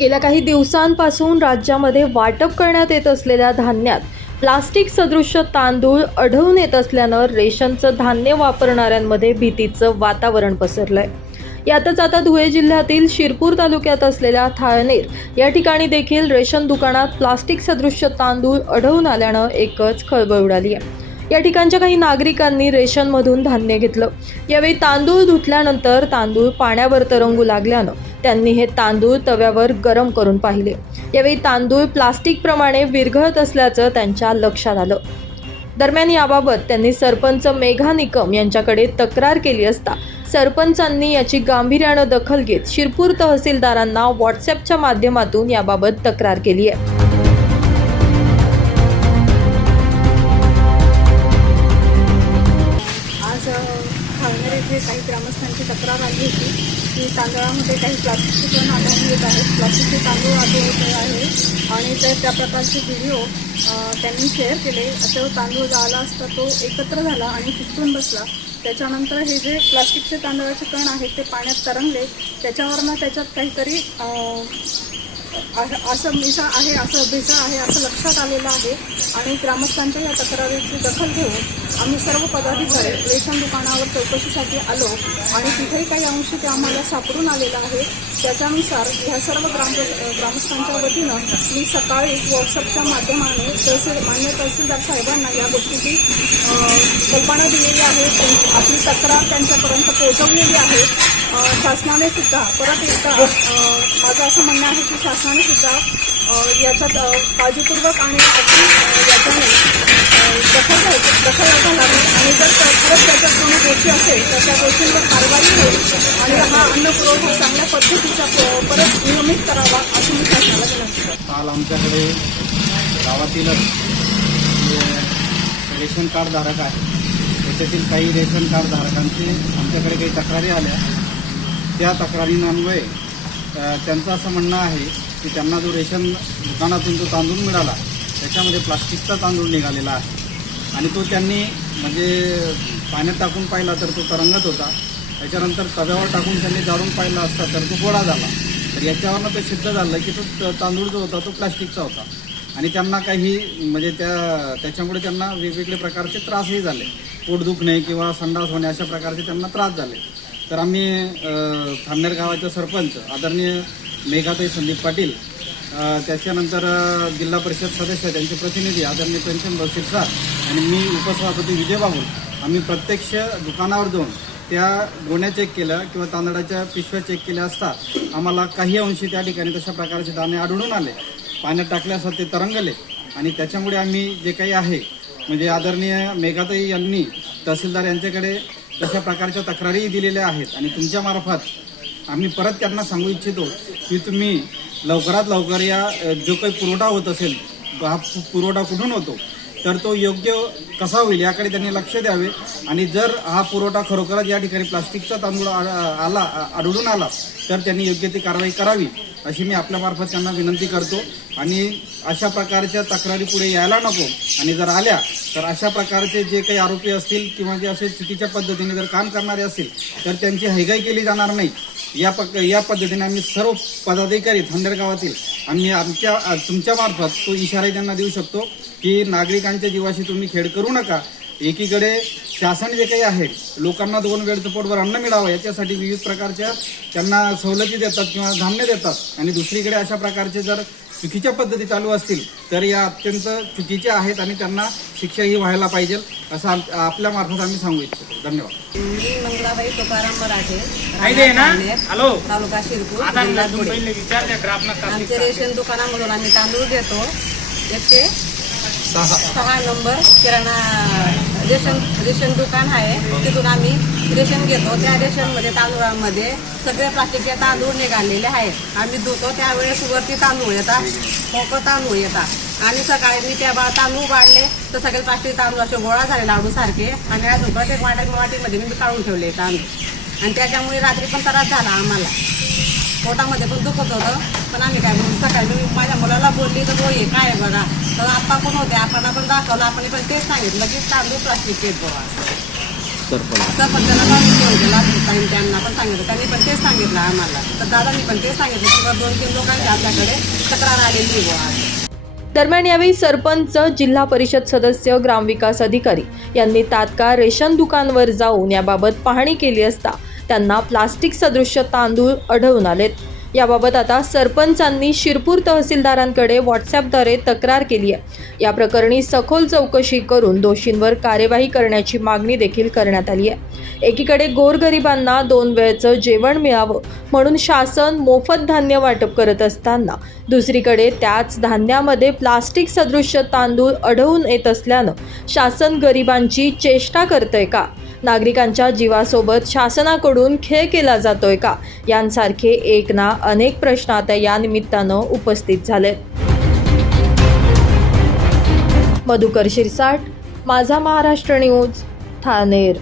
गेल्या काही दिवसांपासून राज्यामध्ये वाटप करण्यात येत असलेल्या धान्यात प्लास्टिक सदृश्य तांदूळ आढळून येत असल्यानं रेशनचं धान्य वापरणाऱ्यांमध्ये भीतीचं वातावरण पसरलंय. यातच आता धुळे जिल्ह्यातील शिरपूर तालुक्यात असलेल्या थाळनेर या ठिकाणी देखील रेशन दुकानात प्लास्टिक सदृश्य तांदूळ आढळून आल्यानं एकच खळबळ उडाली आहे. या ठिकाणच्या काही नागरिकांनी रेशनमधून धान्य घेतलं. यावेळी तांदूळ धुतल्यानंतर तांदूळ पाण्यावर तरंगू लागल्यानं त्यांनी हे तांदूळ तव्यावर गरम करून पाहिले. यावेळी तांदूळ प्लास्टिकप्रमाणे विरघळत असल्याचं त्यांच्या लक्षात आलं. दरम्यान याबाबत त्यांनी सरपंच मेघा निकम यांच्याकडे तक्रार केली असता सरपंचांनी याची गांभीर्यानं दखल घेत शिरपूर तहसीलदारांना व्हॉट्सअपच्या माध्यमातून याबाबत तक्रार केली आहे. तक्रार आली होती की तांदळामध्ये काही प्लास्टिकचे पण आढळून येत आहेत. प्लास्टिकचे तांदूळ आढळून येत आहे. आणि ते त्या प्रकारचे व्हिडिओ त्यांनी शेअर केले. तो तांदूळ जाळला असता तो एकत्र झाला आणि चिकटून बसला. त्याच्यानंतर हे जे प्लास्टिकचे तांदळाचे कण आहेत ते पाण्यात तरंगले. त्याच्यावरनं त्याच्यात काहीतरी असं मिसा आहे असं भिसा आहे असं लक्षात आलेलं आहे. आणि ग्रामस्थांच्या या तक्रारीची दखल घेऊन आम्ही सर्व पदाधिकारी रेशन दुकानावर चौकशीसाठी आलो. आणि तिथेही काही अंशी ते आम्हाला सापडून आलेलं आहे. त्याच्यानुसार ह्या सर्व ग्राम ग्रामस्थांच्या वतीनं मी सकाळी व्हॉट्सअपच्या माध्यमाने तहसील मान्य तहसीलदार साहेबांना या गोष्टीची कल्पना दिलेली आहे. आपली तक्रार त्यांच्यापर्यंत पोहोचवलेली आहे. शासनाने सुद्धा परत एकदा माझं असं म्हणणं आहे की शासनाने सुद्धा याच्यात काळजीपूर्वक आणि अगदी याच्याने दखल दखल घ्यायची लागेल आणि जर त्या- खरंच त्याच्यात कोणी गोष्टी असेल तर त्या गोष्टींवर कारवाई होईल. आणि हा अन्न पुरवठा चांगल्या पद्धतीचा परत नियमित करावा अशी मी शासनाला विनंती काल आमच्याकडे गावातीलच रेशन कार्ड धारक आहे त्याच्यातील काही रेशन कार्ड धारकांची आमच्याकडे काही तक्रारी आल्या. त्या तक्रारींन्वये त्यांचं असं म्हणणं आहे की त्यांना जो रेशन दुकानातून जो तांदूळ मिळाला त्याच्यामध्ये प्लास्टिकचा तांदूळ निघालेला आहे. आणि तो त्यांनी म्हणजे पाण्यात टाकून पाहिला तर तो तरंगत होता. त्याच्यानंतर तव्यावर टाकून त्यांनी जाळून पाहिला असता तर तो गोळा झाला. तर याच्यावरनं ते सिद्ध झालं की तो तांदूळ जो होता तो प्लास्टिकचा होता. आणि त्यांना काही म्हणजे त्या त्याच्यामुळे त्यांना वेगवेगळे प्रकारचे त्रासही झाले. पोट दुखणे किंवा संडास होणे अशा प्रकारचे त्यांना त्रास झाले. तर आम्ही खामनेर गावाचा गावाचे सरपंच आदरणीय मेघाताई संदीप पाटील त्याच्यानंतर जिल्हा परिषद सदस्य त्यांचे प्रतिनिधी आदरणीय पेन्शन भाऊ सर आणि मी उपसभापती विजय बाबू आम्ही प्रत्यक्ष दुकानावर जाऊन त्या गोण्या चेक केल्या किंवा तांदळाच्या पिशव्या चेक केल्या असता आम्हाला काही अंशी त्या ठिकाणी तशा प्रकारचे दाणे आढळून आले. पाण्यात टाकले असता ते तरंगले आणि त्याच्यामुळे आम्ही जे काही आहे म्हणजे आदरणीय मेघाताई यांनी तहसीलदार यांच्याकडे तशा प्रकारच्या तक्रारीही दिलेल्या आहेत. आणि तुमच्यामार्फत आम्ही परत त्यांना सांगू इच्छितो की तुम्ही लवकरात लवकर या जो काही पुरवठा होत असेल हा पु- पुरवठा कुठून होतो तर तो योग्य कसा होईल याकडे त्यांनी लक्ष द्यावे. आणि जर हा पुरवठा खरोखरच या ठिकाणी प्लास्टिकचा तांदूळ आ- आला आढळून आला तर त्यांनी योग्य ती कारवाई करावी. अशी मी आपल्यामार्फत त्यांना विनंती करतो. आणि अशा प्रकारच्या तक्रारी पुढे यायला नको. आणि जर आल्या तर अशा प्रकारचे जे काही आरोपी असतील किंवा जे असे चुकीच्या पद्धतीने जर काम करणारे असतील तर त्यांची हैगाई केली जाणार नाही. या पक या पद्धतीने आम्ही सर्व पदाधिकारी थांडेर गावातील आम्ही आमच्या तुमच्यामार्फत तो इशाराही त्यांना देऊ शकतो की नागरिकांच्या जीवाशी तुम्ही खेळ करू नका. एकीकडे शासन जे काही आहे लोकांना दोन वेळचं पोटभर अन्न मिळावं याच्यासाठी विविध प्रकारच्या त्यांना सवलती देतात किंवा धान्य देतात. आणि दुसरीकडे अशा प्रकारचे जर चुकीच्या पद्धती चालू असतील तर या अत्यंत चुकीच्या आहेत आणि त्यांना शिक्षाही व्हायला पाहिजे असं आपल्या मार्फत आम्ही सांगू इच्छितो. धन्यवाद. मी मंगलाबाई तुकाराम मराठे तालुका शिरपूर आमचे रेशन दुकानामधून आम्ही तांदूळ घेतो. एकशे सहा नंबर किराणा रेशन रेशन दुकान आहे. तिथून आम्ही रेशन घेतो. त्या रेशनमध्ये तांदूळामध्ये सगळे प्लास्टिकचे तांदूळ निघालेले आहेत. आम्ही धुतो. त्यावेळेस वरती तांदूळ येतात. मोकळं तांदूळ येतात. आणि सकाळी मी त्या बा- तांदूळ वाढले तर सगळे प्लास्टिक तांदूळ असे गोळा झाले लाडू सारखे. आणि अजून प्रत्येक वाट्या वाटीमध्ये मी काढून ठेवले तांदूळ. आणि त्याच्यामुळे रात्री पण त्रास झाला आम्हाला. पोटामध्ये पण दुखत होतं. पण आम्ही काय म्हणून सकाळी मी माझ्या मुलाला बोलली तर तो ये काय आहे बघा? तर आप्पा पण होते आपण आपण दाखवलं आपण पण तेच सांगितलं की तांदूळ प्लास्टिक येत बघा सरपंच. सरपंचाला आणि त्यांना पण सांगितलं. त्यांनी पण तेच सांगितलं आम्हाला. तर दादांनी पण तेच सांगितलं की बा दोन तीन लोकांची आपल्याकडे तक्रार आलेली असं. दरम्यान यावेळी सरपंच जिल्हा परिषद सदस्य ग्रामविकास अधिकारी यांनी तात्काळ रेशन दुकानवर जाऊन याबाबत पाहणी केली असता त्यांना प्लास्टिक सदृश्य तांदूळ आढळून आलेत. याबाबत आता सरपंचांनी शिरपूर तहसीलदारांकडे व्हॉट्सॲपद्वारे तक्रार केली आहे. या प्रकरणी सखोल चौकशी करून दोषींवर कार्यवाही करण्याची मागणी देखील करण्यात आली आहे. एकीकडे गोरगरिबांना दोन वेळचं जेवण मिळावं म्हणून शासन मोफत धान्य वाटप करत असताना दुसरीकडे त्याच धान्यामध्ये प्लास्टिक सदृश्य तांदूळ आढळून येत असल्यानं शासन गरिबांची चेष्टा करतंय का? नागरिकांच्या जीवासोबत शासनाकडून खेळ केला जातोय का? यांसारखे एक ना अनेक प्रश्न आता या निमित्तानं उपस्थित झालेत. मधुकर शिरसाट माझा महाराष्ट्र न्यूज ठाणेर.